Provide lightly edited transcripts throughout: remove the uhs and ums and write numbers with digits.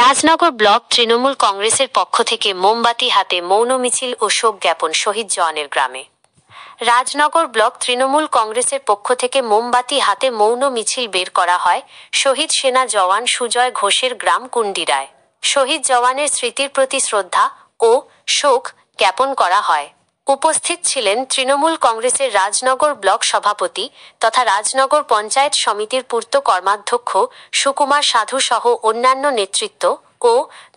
Rajnagar block Trinamool কংগ্রেসের পক্ষ থেকে মোমবাতি হাতে মৌন মিছিল ও শোক জ্ঞাপন শহীদ জওয়ানের গ্রামে। রাজনগর ব্লক তৃণমূল কংগ্রেসের পক্ষ থেকে মোমবাতি হাতে মৌন মিছিল বের করা হয় শহীদ সেনা জওয়ান সুজয় ঘোষের গ্রাম কুন্ডিরায়। শহীদ জওয়ানের স্মৃতির প্রতি শ্রদ্ধা ও শোক জ্ঞাপন করা হয়। উপস্থিত ছিলেন তৃণমূল কংগ্রেসের রাজনগর ব্লক সভাপতি তথা রাজনগর পঞ্চায়েত সমিতির পূর্ত কর্মাধ্যক্ষ সুকুমার সাধু সহ অন্যান্য নেতৃত্ব ও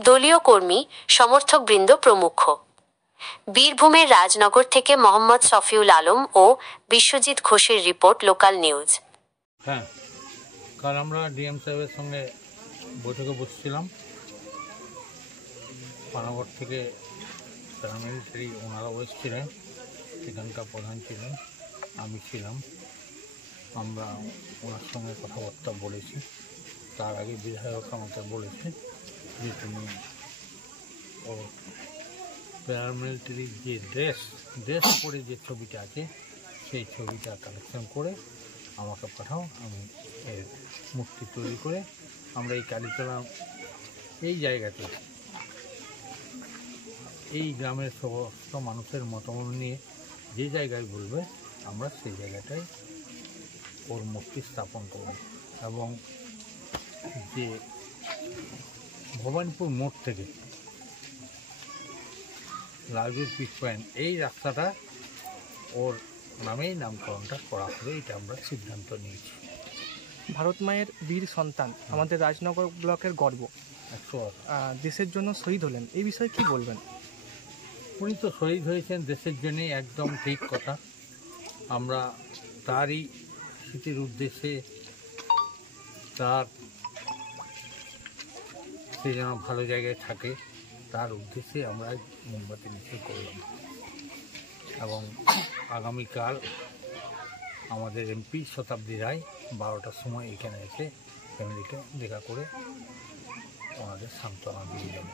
দলীয় কর্মী সমর্থকবৃন্দ প্রমুখ। বীরভূমের রাজনগর থেকে মোহাম্মদ শফিউল আলম ও বিশ্বজিৎ ঘোষের রিপোর্ট, লোকাল নিউজ। হ্যাঁ, কাল আমরা ডিএম সাহেবের সঙ্গে বৈঠকে বসছিলাম। পানাগড় থেকে প্যারামিলিটারি ওনারাও এসেছিলেন, এখানকার প্রধান ছিলেন, আমি ছিলাম। আমরা ওনার সঙ্গে কথাবার্তা বলেছি। তার আগে বিধায়ক আমাকে বলেছে যে তুমি ও প্যারামিলিটারির যে ড্রেস পরে যে ছবিটা আছে সেই ছবিটা কালেকশন করে আমাকে পাঠাও। আমি এর মূর্তি তৈরি করে আমরা এই কালীতলা এই জায়গাতে এই গ্রামের সমস্ত মানুষের মতামত নিয়ে যে জায়গায় বলবে আমরা সেই জায়গাটায় ওর মূর্তি স্থাপন করব। এবং যে ভবানীপুর মোড় থেকে লালজুর পিচ পয়েন্ট এই রাস্তাটা ওর নামেই নামকরণটা করা হবে, এটা আমরা সিদ্ধান্ত নিয়েছি। ভারত মায়ের বীর সন্তান, আমাদের রাজনগর ব্লকের গর্ব, দেশের জন্য শহীদ হলেন, এই বিষয়ে কি বলবেন? উনি তো শহীদ হয়েছেন দেশের জন্যই, একদম ঠিক কথা। আমরা তারই স্মৃতির উদ্দেশ্যে, তার সে যেন ভালো জায়গায় থাকে তার উদ্দেশ্যে আমরা মোমবাতি মিছিল করলাম। এবং আগামীকাল আমাদের এমপি শতাব্দী রায় 12টার সময় এখানে এসে ফ্যামিলিকে দেখা করে ওনাদের সান্ত্বনা দিয়ে যাবে।